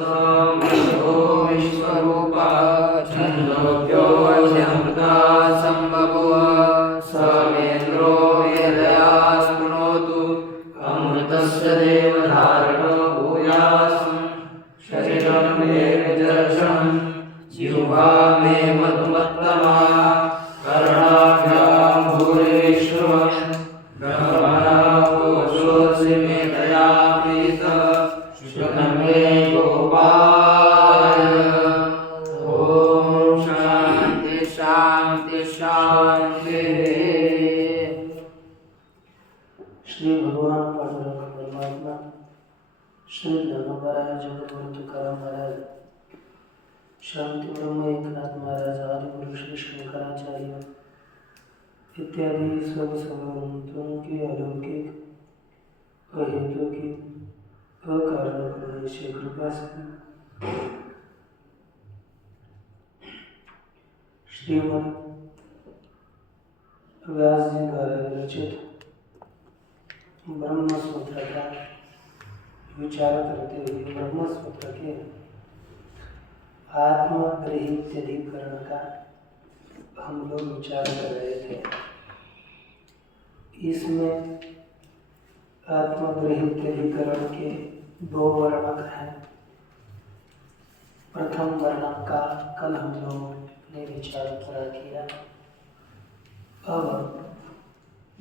ो विश्वरूपा छन्दोभ्योऽध्यमृता सम्बभुव समेन्द्रो यदया स्पृणोतु अमृतस्य देवधारणो भूयासं शरीरं मे विदर्शनं जिह्वा मे मधुमत्तमा कर्णाभ्यां भूरिविश्रुवं ब्रह्मणः कोशोऽसि मे दयापीतः शुनं मे गोपाय। ॐ शान्ति शान्ति शान्ति। श्री भगवान पांडुरंग परमात्मा श्री धर्मपराय जगद्गुरु तुकाराम महाराज शांति ब्रह्म एकनाथ महाराज आदि गुरु श्री शंकराचार्य इत्यादि सब संतों की अलौकिक अहेतुकी अकारण करुणा से कृपा से श्रीमद् व्यास जी द्वारा विरचित ब्रह्म सूत्र का विचार करते हुए ब्रह्म सूत्र के आत्मग्रहित्यधिकरण का हम लोग विचार कर रहे थे। इसमें आत्मग्रहित्यधिकरण के दो वर्णक हैं। प्रथम वर्णक का कल हम लोग ने विचार पूरा किया। अब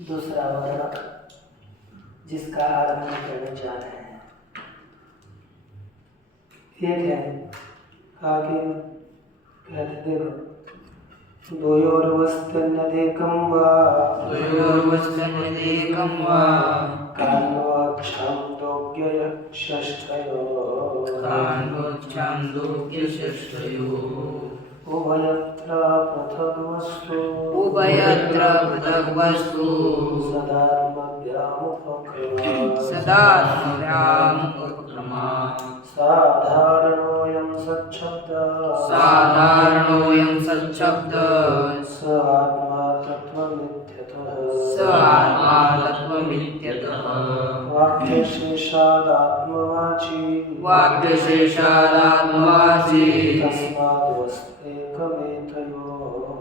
दूसरा वर्णक जिसका आरंभ करने जा रहे हैं। एक है आगे कहते देखो द्वयोर्वस्तन्यदेकं वा कान्वच्छान्दोग्यषष्ठयोः उभयत्र पृथग् वस्तु सदात्मव्यामुपक्रमात् साधारणोऽयं सच्छब्दः स आत्मा तत्त्वमित्यतः वाक्यशेषादात्मवाची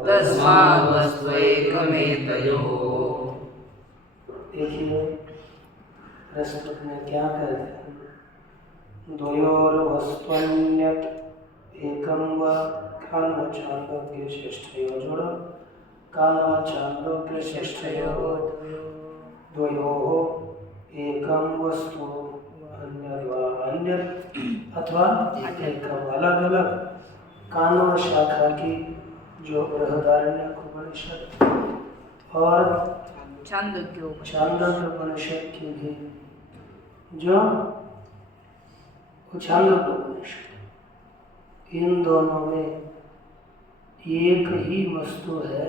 तस्माद्वस्त्वैकमेतयोः। देखिए प्रस्तुत में क्या कहते हैं। द्वयोर्वस्त्वन्यत् एकं वा कान्वच्छान्दोग्यषष्ठयोः जोड़ो कान्वच्छान्दोग्यषष्ठयोः द्वयोः एकं वस्तु अन्यत् अथवा एकम अलग अलग कान्व शाखा की जो बृहदारण्यक उपनिषद और छांदोग्य उपनिषद की भी जो छांदोग्य उपनिषद इन दोनों में एक ही वस्तु है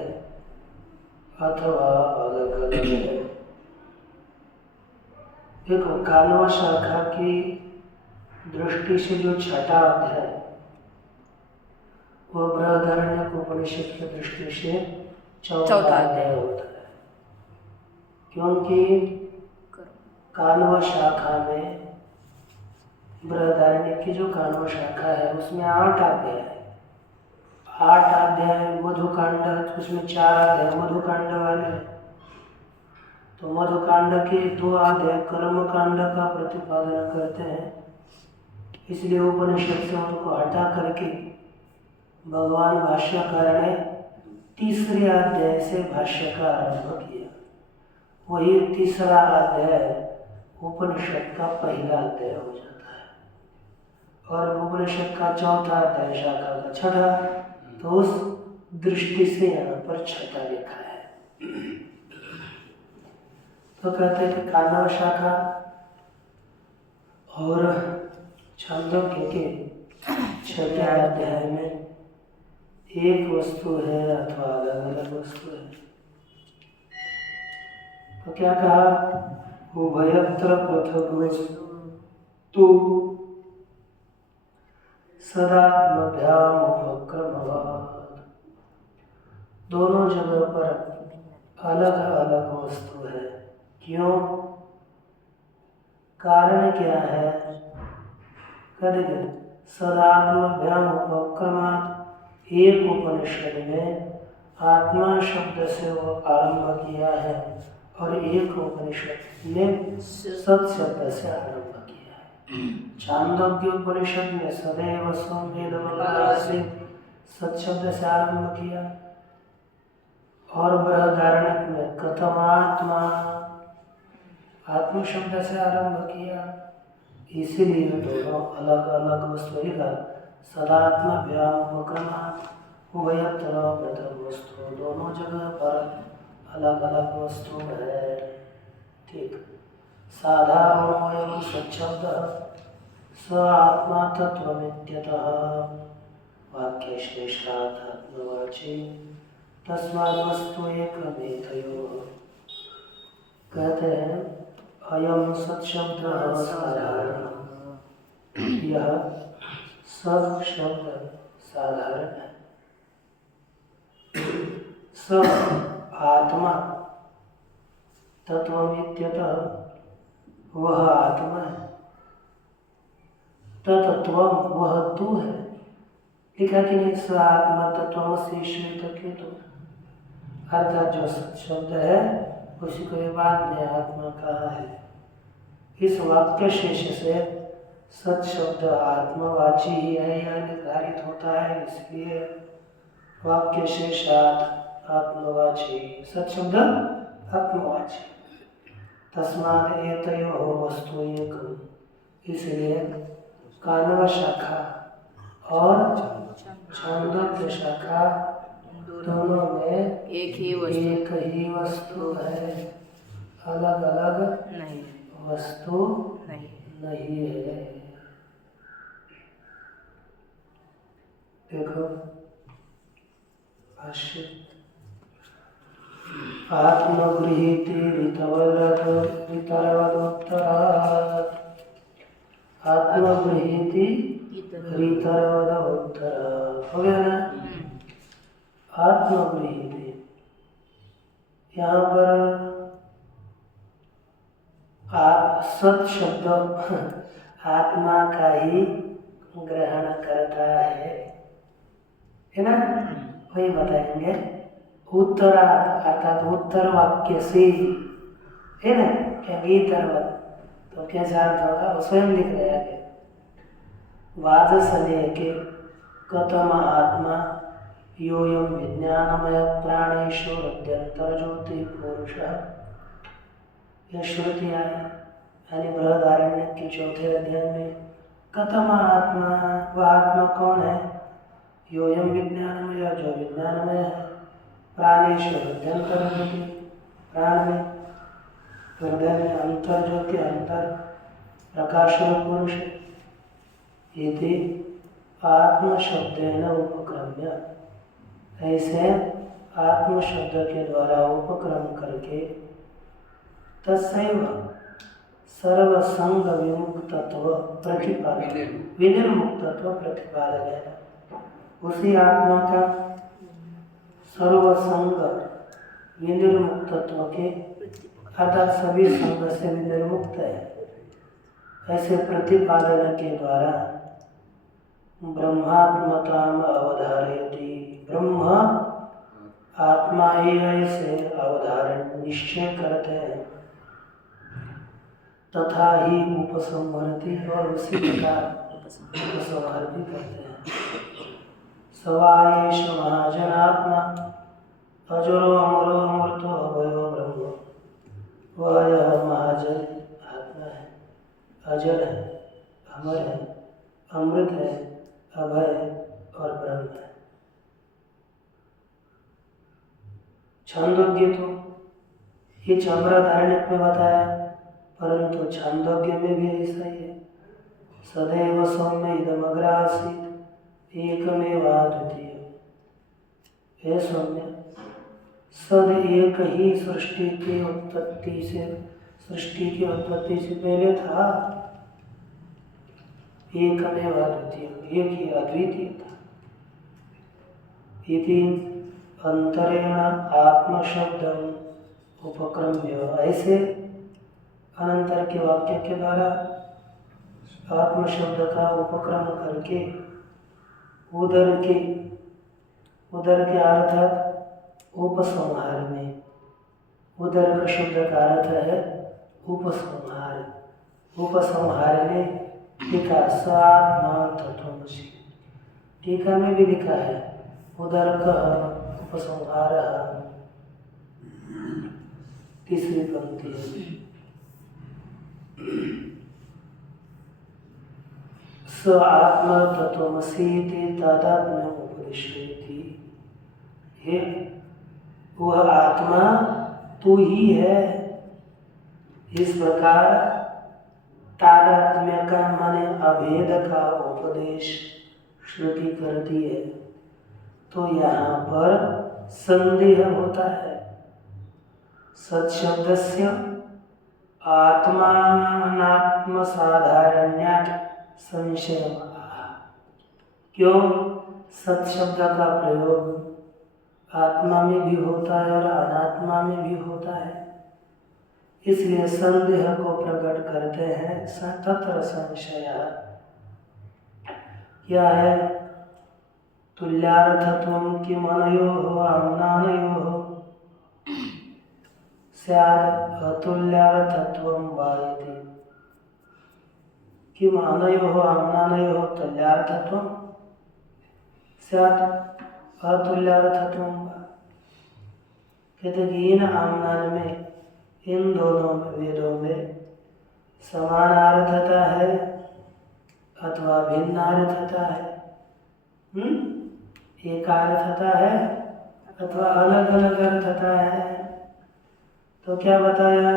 अथवा अलग अलग है। देखो कान्व शाखा की दृष्टि से जो छठा अध्याय वो बृहदारण्यक उपनिषद की दृष्टि से चौथा अध्याय होता है। क्योंकि कान्व शाखा में बृहदारण्यक की जो कान्व शाखा है उसमें 8 अध्याय है। 8 अध्याय मधुकांड उसमें 4 अध्याय मधुकांड वाले। तो मधुकांड के 2 अध्याय कर्मकांड का प्रतिपादन करते हैं। इसलिए उपनिषद से उनको हटा करके भगवान भाष्यकार ने तीसरे अध्याय से भाष्य का आरंभ किया। वही तीसरा अध्याय उपनिषद का पहला अध्याय हो जाता है और उपनिषद का चौथा अध्याय शाखा का छठा। तो उस दृष्टि से यहाँ पर छठा लिखा है। तो कहते हैं कि कान्व शाखा और छांदोग्य के छठे अध्याय में एक वस्तु है अथवा अलग अलग वस्तु है। तो क्या कहा उभयत्र पृथक् वस्तु सदात्मभ्यामुपक्रमात्। दोनों जगह पर अलग अलग वस्तु है। क्यों? कारण क्या है? करेंगे सदात्मभ्याम उपक्रमात् एक उपनिषद में आत्मा शब्द से वो आरंभ किया है और एक उपनिषद में सत शब्द से आरंभ किया है। छांदोग्य उपनिषद में सदैव संवेद सत शब्द से आरंभ किया और बृहदारण्यक में कथमात्मा आत्म शब्द से आरंभ किया। इसीलिए दोनों अलग अलग वस्तु लिखा। सदात्मा व्याम उपक्रमात् उभयत्र प्रथम वस्तु, दोनों जगह पर अलग अलग वस्तु है। ठीक। साधारणोऽयं सच्छब्दः स आत्मा तत्त्वमित्यतः वाक्यश्रेष्ठात् आत्मवाची तस्माद् वस्तु एकमेतयोः। कहते हैं अयम सत्शब्दः साधारणः, यह सब शब्द साधारण है। स आत्मा तत्वमित्यतः, वह आत्मा है। तत्त्वम, वह तू है। लिखा कि नहीं, स आत्मा तत्वमसि श्वेतकेतु, अर्थात जो शब्द है उसी को ये बाद में आत्मा कहा है। इस वाक्य शेष से सत शब्द आत्मवाची ही है यह निर्धारित होता है। इसलिए वाक्य शेषात् आत्मवाची, सत शब्द आत्मवाची। तस्मात् एतयोः वस्तु एकम्, इसलिए कानव शाखा और छांदोग्य शाखा दोनों में एक ही वस्तु है, अलग अलग नहीं वस्तु नहीं है। देखो भाष्य, आत्मगृहीति ऋतवदोत्तरात्, आत्मगृहीति ऋतवदोत्तरात् हो गया ना। आत्मगृहीति, यहाँ पर सत शब्द आत्मा का ही ग्रहण करता है ना, वही बताएंगे। उत्तरात् अर्थात उत्तर वाक्य से है ना, क्या गीतर्वत, तो कैसा अर्थ होगा वो स्वयं लिख रहे हैं। वाद सने के कथम आत्मा योयम विज्ञानमय प्राणेषु हृद्यंतर ज्योति पुरुष, यह श्रुति आई यानी बृहदारण्य के चौथे अध्याय में। कथम आत्मा, वह आत्मा कौन है? योयम विज्ञानमय, जो विज्ञानमय है। प्राणेषु हृदयंतर ज्योति, प्राण में हृदय में अंतर ज्योति, अंतर प्रकाश पुरुष। यदि आत्म शब्देन उपक्रम्य, ऐसे आत्म शब्द के द्वारा उपक्रम करके तस्सैव सर्वसंग विमुक्तत्व प्रतिपादन, विनिर्मुक्तत्व प्रतिपादन है। उसी आत्मा का सर्वसंग विनिर्मुक्तत्व के अर्थात सभी संग से विनिर्मुक्त है, ऐसे प्रतिपादन के द्वारा ब्रह्मात्मताम अवधारयति, ब्रह्म आत्मा ही ऐसे अवधारण निश्चय करते हैं। तथा ही उपसंहरति, और उसी प्रकार उपसंहार भी करते हैं। सवायेष महाजनात्मा अजरो अमरो अमृतो अभयो ब्रह्म, वह यह महाजन आत्मा है, अजर है, अमर है, अमृत है, अभय और ब्रह्म है। छांदोग्य तो ये बृहदारण्यक में बताया, परंतु छांदोग्य में भी ऐसा ही है। सदैव सौम्य इदम अग्र आसीत् एकमेवाद्वितीय, हे सौम्य, सद एक ही सृष्टि की उत्पत्ति से पहले था, एकमेवाद्वितीय, एक ही अद्वितीय था। इति अंतरेण आत्मशब्दम उपक्रम्य, ऐसे अनंतर के वाक्य के द्वारा आत्म शब्द का उपक्रम करके उदर के अर्थात उपसंहार में, उदर का शब्द का अर्थ है उपसंहार। उपसंहार में लिखा सात्मा तत्वमसि। टीका में भी लिखा है उदर का उपसंहार। तीसरी पंक्ति है स आत्मा तत्वमसीति तादात्म्य उपदिश्यति। हे वह आत्मा तू ही है, इस प्रकार तादात्म्य का माने अभेद का उपदेश श्रुति करती है। तो यहाँ पर संदेह होता है। सत्शब्दस्य आत्मानात्म साधारण्यात् संशय। क्यों? सत्शब्द का प्रयोग आत्मा में भी होता है और अनात्मा में भी होता है, इसलिए संदेह को प्रकट करते हैं। तत्र संशय क्या है? तुल्यार्थत्वं किमनयोः आम्नानयोः स्यात् अतुल्यार्थत्वं वा इति। किम अनयोः आम्नानयोः तुल्यार्थत्वं स्यात् अतुल्यार्थत्वं वा। कहते कि इन आम्नान में, इन दोनों वेदों में समानार्थता है अथवा भिन्नार्थता है। एकार्थता है अथवा अलग अलग अर्थता है। तो क्या बताया?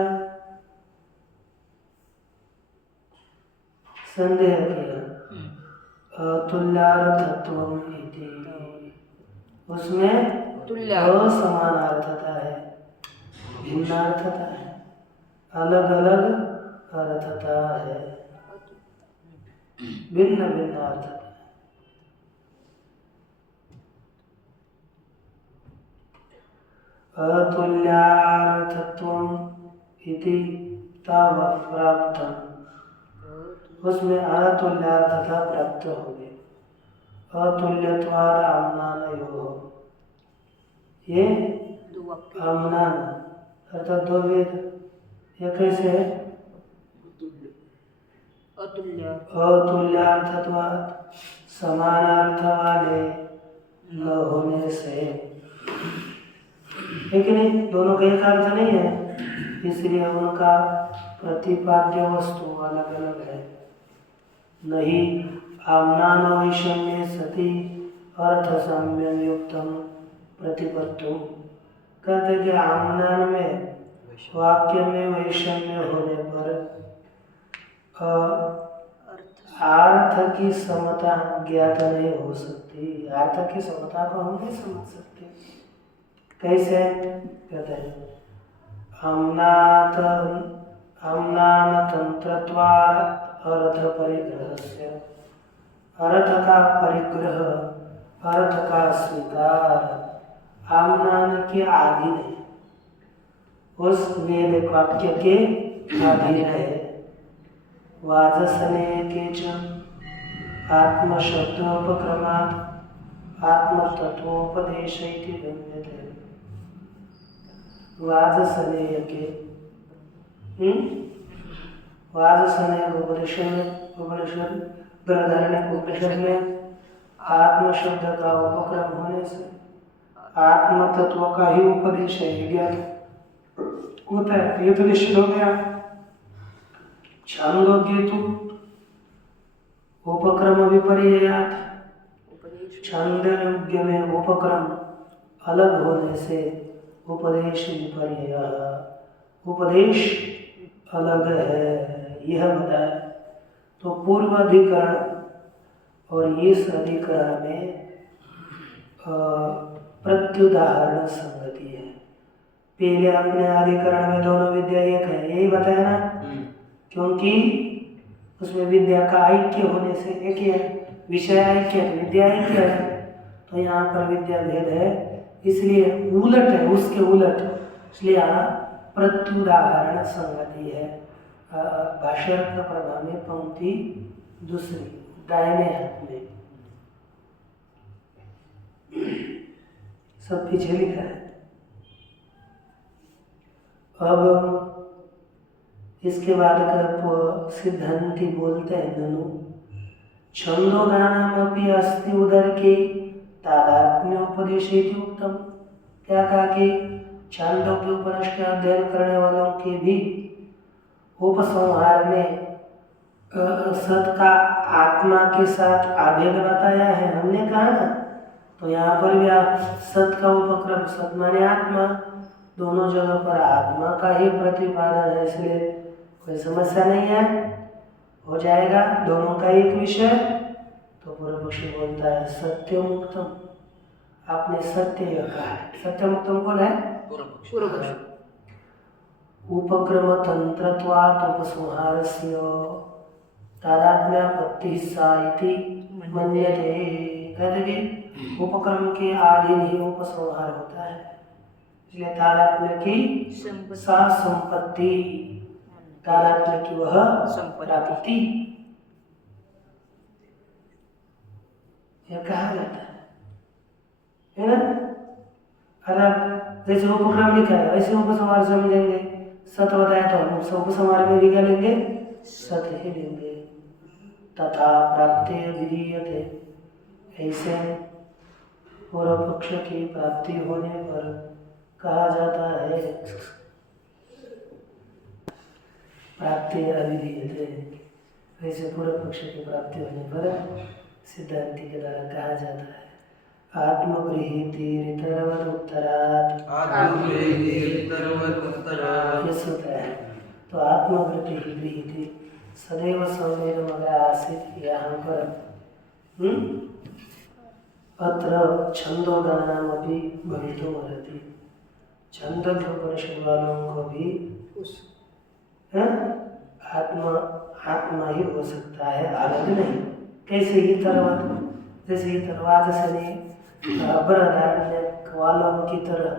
संदेह किया अतुल्यार्थत्वम इति। उसमें असमानार्थता है, भिन्नार्थता है, अलग अलग अर्थता है, भिन्न भिन्न अर्थता है। अतुल्यार्थत्वम इति तावत् प्राप्तम्। उसमें अतुल्यार्थता प्राप्त हो गई। अतुल्यत्वाद आम्नानयोः, ये आम्नान अर्थात दो वेद, ये कैसे है? अतुल्यार्थत्वाद समानार्थ वाले न होने से, लेकिन दोनों का एक अर्थ नहीं है, इसलिए उनका प्रतिपाद्य वस्तु अलग अलग है। नहीं आम्नान वैषम्ये सति अर्थ साम्यम युक्तम प्रतिपत्तुम। कहते कि आम्नान में वाक्य में वैषम्य होने पर अर्थ की समता ज्ञात नहीं हो सकती। अर्थ की समता को हम नहीं समझ सकते। कैसे? कहते हैं आम्नान तंत्रत्वात् अर्थ परिग्रहस्य। अर्थ का परिग्रह, अर्थ का स्वीकार आम्नान के अधीन है, उस वेद वाक्य के अधीन है। वाजसने केच आत्मशब्दोपक्रमात् आत्मतत्वोपदेश इति गम्यते। वाजसनेय के वाजसनेय उपनिषद बृहदारण्यक उपनिषद में आत्म शब्द का उपक्रम होने से आत्म तत्व का ही उपदेश है, ज्ञान होता है। ये तो निश्चित हो गया। छांदोग्येतु उपक्रम विपर्ययात, छांदोग्य में उपक्रम अलग होने से उपदेश विपर्यय, उपदेश अलग है, यह बताया। तो पूर्व अधिकरण और इस अधिकरण में प्रत्युदाहरण संगति है। पहले अपने अधिकरण में दोनों विद्या एक है, यही बताया ना, क्योंकि उसमें विद्या का ऐक्य होने से एक ही है, विषय ऐक्य है, विद्या ऐक्य है। तो यहाँ पर विद्या भेद है, इसलिए उलट है, उसके उलट, इसलिए यहाँ प्रत्युदाहरण संगति है। भाष्यरत्न प्रभा में पंक्ति दूसरी दाहिने हाथ में, सब पीछे लिखा है। अब इसके बाद सिद्धांति बोलते हैं धनु छंदोगानामपि अस्ति उदरके तादात्म्योपदेशेति उत्तम। क्या कहा कि छांदोग्य उपनिषद का अध्ययन करने वालों के भी उपसंहार में सत का आत्मा के साथ आभेद बताया है, हमने कहा ना। तो यहाँ पर भी सत का उपक्रम, सत माने आत्मा, दोनों जगह पर आत्मा का ही प्रतिपादन है, इसलिए कोई समस्या नहीं है, हो जाएगा दोनों का एक विषय। तो पूर्व पक्षी बोलता है सत्य मुक्तम, आपने सत्य कहा है। सत्य मुक्तम कौन है? पूर्व पक्षी। उपक्रम तंत्रत्वात् उपसंहारस्य तादात्म्यापत्ति सा इति मन्यते। कहते कि उपक्रम के आधीन ही उपसंहार होता है, इसलिए तादात्म्य की सा संपत्ति, तादात्म्य की वह प्राप्ति, यह कहा जाता है ना। अर्थात जैसे उपक्रम लिखा है वैसे उपसंहार समझेंगे। सत बताया तो हम उपसंहार में भी क्या लेंगे? सत ही लेंगे। तथा प्राप्ति विधीयते, ऐसे पूर्व पक्ष की प्राप्ति होने पर कहा जाता है प्राप्ति अविधीयते। वैसे पूर्व पक्ष की प्राप्ति होने पर सिद्धांति के द्वारा कहा जाता है आत्मगृहीतिरितरवद उत्तरात्। ये सूत्र है। तो आत्मगृति ही गृहीति सदैव संवेदमग्र आसीत्। यहाँ पर अत्र छंदोगानामपि भवितुमर्हति, छंदोग्य उपनिषद वालों को भी आत्मा ही हो सकता है, अलग नहीं। कैसे ही तरवत, जैसे ही तरवाद से बृहदारण्य वालों की तरह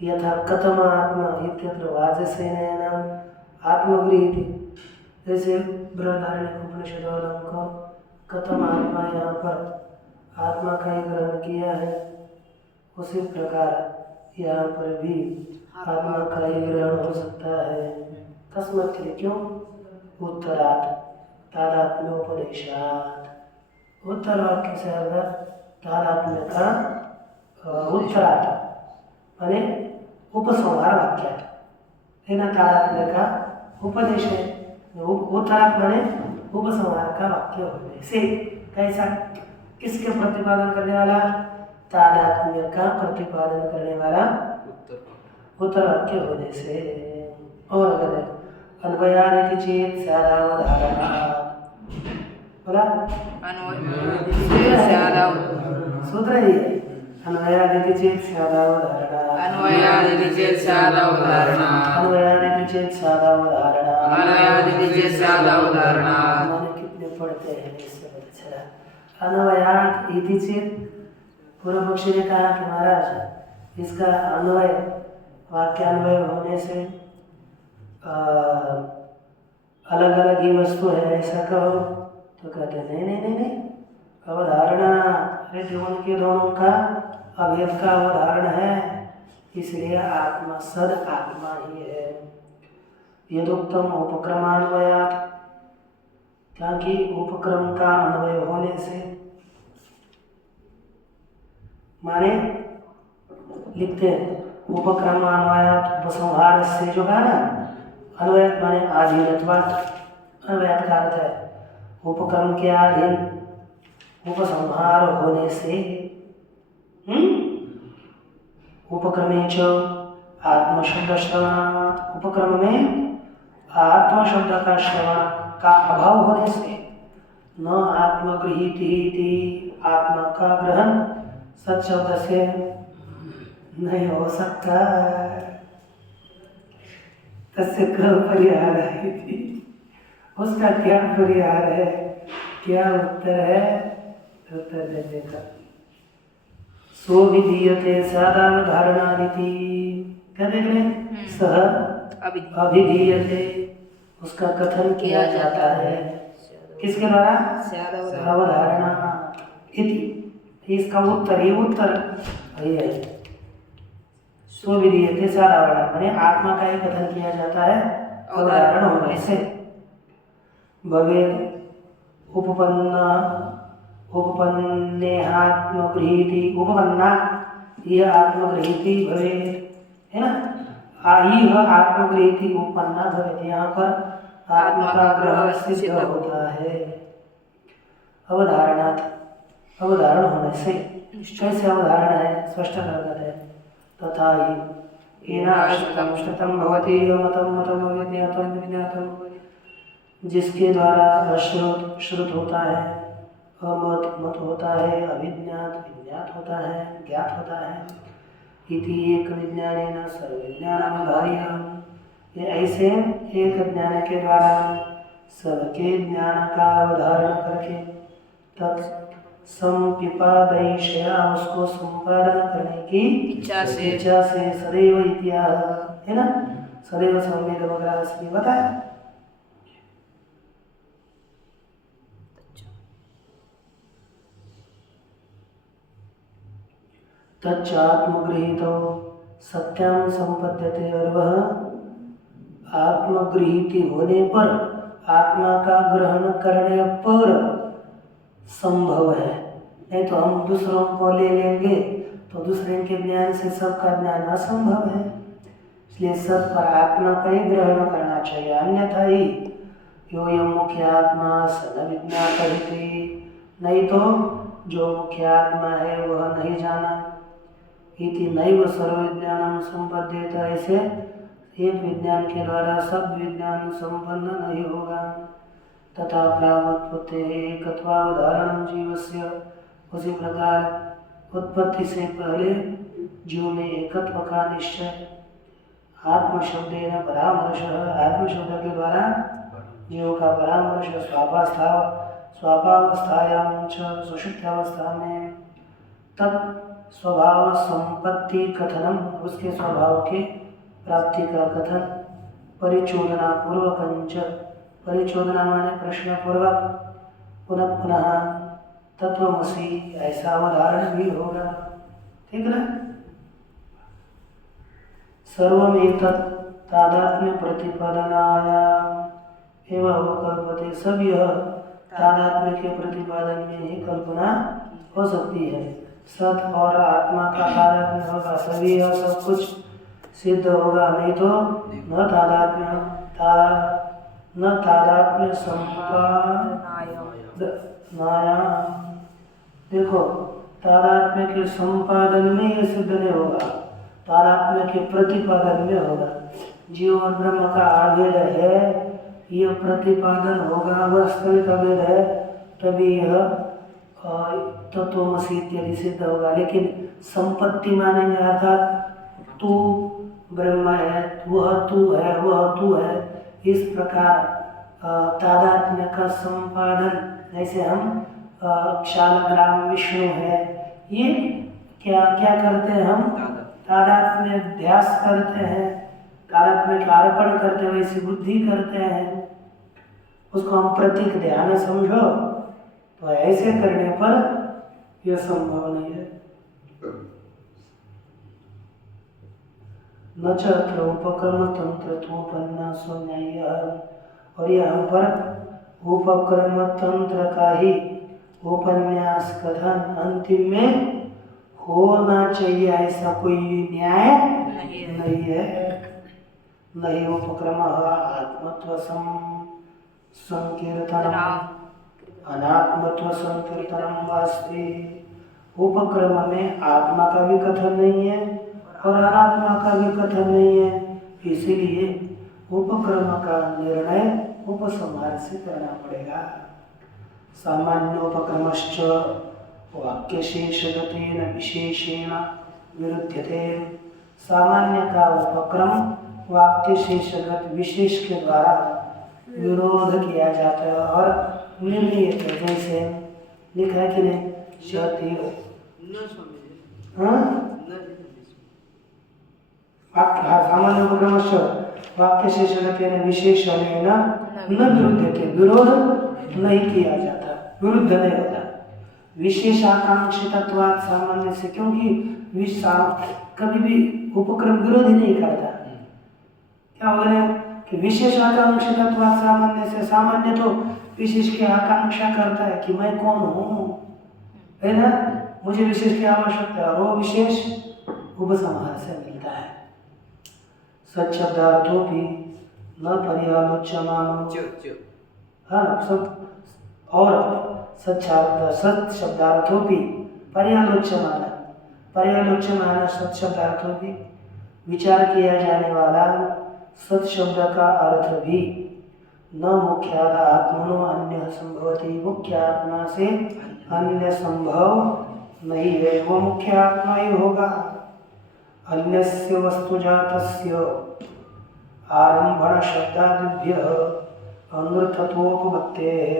यथा कथम आत्मा इत्यत्र वाजसेनेन आत्मगृहीति, जैसे बृहदारण्य उपनिषद वालों को कथम आत्मा यहाँ पर आत्मा का ही ग्रहण किया है, उसी प्रकार यहाँ पर भी आत्मा का ही ग्रहण हो सकता है। तस्मत्, क्यों? उत्तरात् तादात्म्योपदेशात्। उत्तर वाक्य से अर्थ तादात्म्य का उत्तरात् माने उपसंहार वाक्य है ना। तादात्म्य का उपदेश है, उत्तरात् माने उपसंहार का वाक्य होने से। कैसा? किसके प्रतिपादन करने वाला? तादात्म्य का प्रतिपादन करने वाला उत्तर वाक्य होने से। और अगर अन्वयानिति चेत स्यादावधारणात्, बोला सूत्र ही है अन्वयादिति चेत स्यादावधारणात्। अन्वयादिति चेत स्यादावधारणात्। अन्वयादिति चेत स्यादावधारणात्। अन्वयादिति चेत स्यादावधारणात्। मैंने कितने पढ़ते हैं इससे पता चला। अन्वयात इति चेत, पूर्व पक्षी ने कहा कि महाराज इसका अन्वय वाक्यान्वय होने से अलग अलग ही वस्तु है, ऐसा कहो। तो कहते नहीं नहीं नहीं नहीं, अवधारणा, अरे उनके दोनों का अभेद का अवधारण है, इसलिए आत्मा सद आत्मा ही है। यदुक्तम उपक्रमान्वयात्, क्योंकि उपक्रम का अन्वय होने से, माने लिखते हैं उपक्रमान्वयात् उपसंहार से, जो है ना अन्वयात माने आधीनत्वात्। अन्वयात का अर्थ है उपक्रम के अधीन उपसंहार होने से। उपक्रमे च आत्मशब्द श्रवणात्, उपक्रम में आत्मशब्द का श्रवण का अभाव होने से न आत्मगृहीति, आत्मा का ग्रहण सत शब्द से नहीं हो सकता। तस्य कह परिहार है, उसका क्या परिहार है, क्या उत्तर है? उत्तर देने का सो विधीयते सादावधारणानिति, क्या देख रहे? सह अभिधीयते, उसका कथन किया जाता है। किसके द्वारा? स्यादवधारणा। अवधारणा इति। इसका उत्तर, ये उत्तर है स्वविधीयते स्यादावधारणा, माने आत्मा का ही कथन किया जाता है अवधारण होने से। भवेत् उपपन्नेहात्मगृहीति, उपपन्ना यह आत्मगृहीति भवे, है ना? यह आत्मगृहीति उपपन्ना भवे, यहाँ पर आत्मा का ग्रहण सिद्ध होता है अवधारणात्, अवधारण होने से। कैसे अवधारण है? स्पष्ट कर है। तथा ही येनाश्रितं श्रुतं भवति अमतं मतम् अविज्ञातं विज्ञातं, जिसके द्वारा अश्रुत श्रुत होता है, अमत मत होता है, अविज्ञात विज्ञात होता है, ज्ञात होता है। इति एक विज्ञानेन सर्वविज्ञानमवधार्यम्, ये ऐसे एक ज्ञान के द्वारा सबके ज्ञान का अवधारण करके तत् संपिपादयिषया, उसको संपादन करने की इच्छा से सदैव इत्याह, है ना? सदैव संवेदमग्रह से बताया। तच्चात्मगृहीतो सत्याम संपद्यते, और वह आत्मगृहीति होने पर, आत्मा का ग्रहण करने पर संभव है। नहीं तो हम दूसरों को ले लेंगे तो दूसरे के ज्ञान से सबका ज्ञान असंभव है। इसलिए सब पर आत्मा का ही ग्रहण करना चाहिए, अन्यथा ही योऽयं मुख्य आत्मा स न विज्ञातः, नहीं तो जो मुख्य आत्मा है वह नहीं जाना। इति नैव सर्वविज्ञानं संपद्येत, ऐसे एक विज्ञान के द्वारा सब विज्ञान संपन्न नहीं होगा। तथा प्रागुत्पत्तेः एकत्वावधारणं जीवस्य, उसी प्रकार उत्पत्ति से पहले जीव में एकत्व का निश्चय। आत्मशब्देन परामर्श, आत्मशब्द के द्वारा जीव का परामर्श स्वापावस्थायां च सुषुप्तावस्था में तत् स्वभाव संपत्ति कथनम, उसके स्वभाव के प्राप्ति का कथन। परिचोदना पूर्वकंच, परिचोदना माने प्रश्न पूर्वक, पुनः पुनः तत्वमसि, ऐसा अवधारण भी होगा। ठीक ना? सर्वमेतत् तादात्म्य प्रतिपादनाया एवं अवकल्पते, सब यह तादात्म्य के प्रतिपादन में ही कल्पना हो सकती है। सत और आत्मा का तादात्म्य होगा, सभी यह सब कुछ सिद्ध होगा, नहीं तो न तादात्म्य संपादनाया। देखो, तादात्म्य के संपादन में ये सिद्ध नहीं होगा, तादात्म्य के प्रतिपादन में होगा। जीव और ब्रह्म का आभेद है, यह प्रतिपादन होगा, वास्तविक अभेद है, तभी यह तत्वमसि इत्यादि सिद्ध होगा। लेकिन संपत्ति मानेंगे, अर्थात तू ब्रह्म है, वह तू है, वह तू है, इस प्रकार तादात्म्य का संपादन। जैसे हम शालग्राम विष्णु है, ये क्या क्या करते हैं? हम तादात्म्य ध्यास करते हैं, तादात्म्य का अर्पण करते हैं, वैसी बुद्धि करते हैं, उसको हम प्रतीक ध्यान समझो। तो ऐसे करने पर यह संभव नहीं है। न च अत्र उपक्रम तंत्रत्वोपन्यासो न्यायः, और यहाँ पर उपक्रम तंत्र का ही उपन्यास कथन अंतिम में होना चाहिए, ऐसा कोई न्याय नहीं है। नहीं उपक्रम आत्मत्व संकीर्तनम अनात्मत्व संकीर्तनम वास्ते, उपक्रम में आत्मा का भी कथन नहीं है और अनात्मा का भी कथन नहीं है, इसीलिए उपक्रम का निर्णय उपसंहार से करना पड़ेगा। सामान्योपक्रमश्च वाक्यशेषगतेन विशेषेण विरुध्यते, सामान्य का उपक्रम वाक्यशेषगत विशेष के द्वारा विरोध किया जाता है और निर्णय, जैसे लिखा है कि नहीं, सामान्य उपक्रमश्च वाक्यशेषगतेन विशेषणेन न विरुध्यते, विरोध नहीं किया जाता, विरुद्ध नहीं होता। विशेषाकांक्षितत्वात् सामान्य से, क्योंकि कभी भी उपक्रम विरोधी नहीं करता। क्या हो गया कि विशेषाकांक्षितत्वात् सामान्य से, सामान्य तो विशेष की आकांक्षा करता है कि मैं कौन हूँ, है ना, मुझे विशेष की आवश्यकता है, और वो विशेष उपसंहार से मिलता है। सच्शब्दार्थों की न पर्यालोच्यमानो, हाँ सब, और सच्शब्दार्थों की पर्यालोच्यमाना, पर्यालोच्यमाना सच्शब्दार्थों की विचार किया जाने वाला सत्शब्द का अर्थ भी न मुख्याद आत्मनो अन्य संभवति, मुख्य आत्मा से अन्य संभव नहीं है, वो मुख्य आत्मा ही होगा। अन्यस्य वस्तुजातस्य आरंभण शब्दादिभ्यः अनृतत्वोपपत्तेः,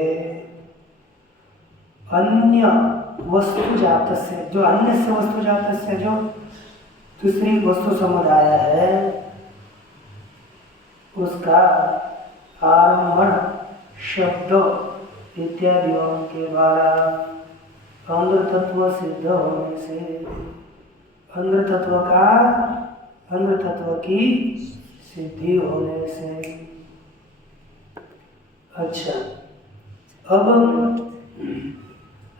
अन्य वस्तुजातस्य, जो अन्य से वस्तुजातस्य, जो दूसरी वस्तु समुदाय है, उसका आरंभण शब्द इत्यादियों के द्वारा अनृतत्व सिद्ध होने से, अनृतत्व की सिद्धि होने से। अच्छा, अब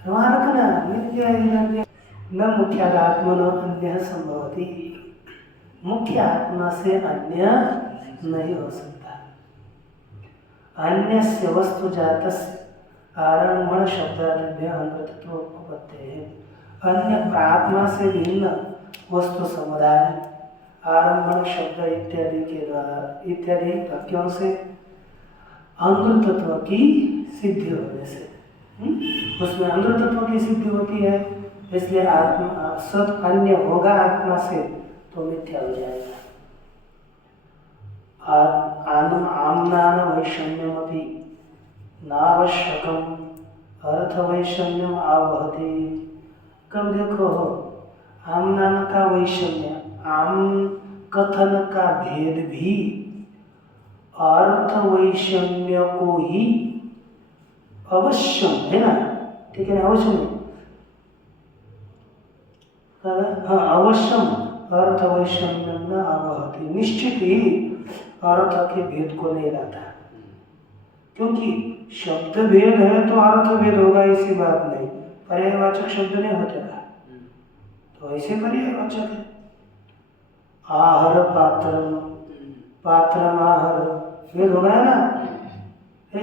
हमारा कहना नित्य न मुख्यात्मनो अन्य संभवति, मुख्य आत्मा से अन्य नहीं हो सकता। अन्यस्य वस्तुजातस्य आरंभण शब्दादिभ्यः अनृतत्वोपपत्तेः, अन्य आत्मा से भिन्न वस्तु समुदाय आरंभण शब्द इत्यादि के द्वारा, इत्यादि वाक्यों से अनृतत्व की सिद्धि होने से, उसमें अनृतत्व की सिद्धि होती है, इसलिए आत्मा सत अन्य होगा आत्मा से तो मिथ्या हो जाएगा। आम्नान वैषम्यमपि नावश्यकम अर्थ वैषम्यम आवहति। कब देखो आम्नान का वैषम्य, आम कथन का भेद भी अर्थ वैषम्य को ही अवश्यम, है ना, ठीक है ना, अवश्यम, हाँ अवश्यम अर्थ वैषम्यम न आवहति, निश्चित ही अर्थ के भेद को नहीं लाता, क्योंकि शब्द भेद है तो अर्थ भेद होगा, ऐसी बात नहीं, पर्यायवाचक शब्द नहीं होते ना, तो ऐसे पर्यायवाचक है। आहर पात्रम, पात्रम आहर, भेद हो गया ना,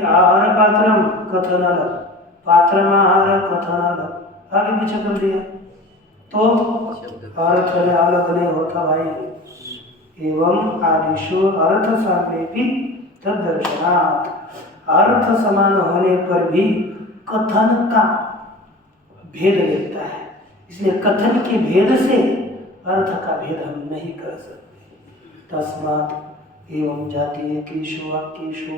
आहर पात्रम कथनल, पात्रम आहर कथनल, आगे पीछे कर दिया तो अर्थ अलग नहीं होता भाई। एवं आदिशु अर्थ साम्येपि तद्दर्शनात्, अर्थ समान होने पर भी कथन का भेद लगता है, इसलिए कथन के भेद से अर्थ का भेद हम नहीं कर सकते। तस्मात् एवं जातीय केशु वाक्येषु,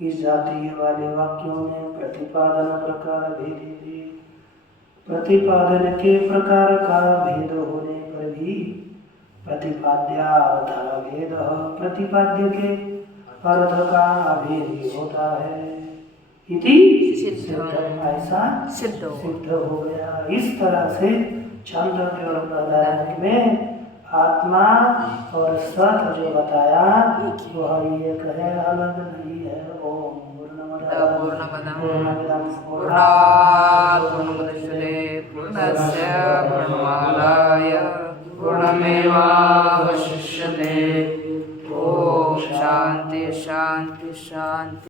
इस जातीय वाले वाक्यों में प्रतिपादन प्रकार भेदे, प्रतिपादन के प्रकार का भेद होने पर भी प्रतिपाद्यार्थ भेद, प्रतिपाद्य के अर्थ का अभेद होता है, इति सिद्ध, ऐसा सिद्ध हो गया। इस तरह से छांदोग्य और बृहदारण्यक में आत्मा और सत जो बताया वह एक है, अलग नहीं है। ओम पूर्णमदः पूर्णमुदच्यते पूर्णस्य पूर्णमादाय पूर्णमेवावशिष्यते। ओम शांति शांति शांति।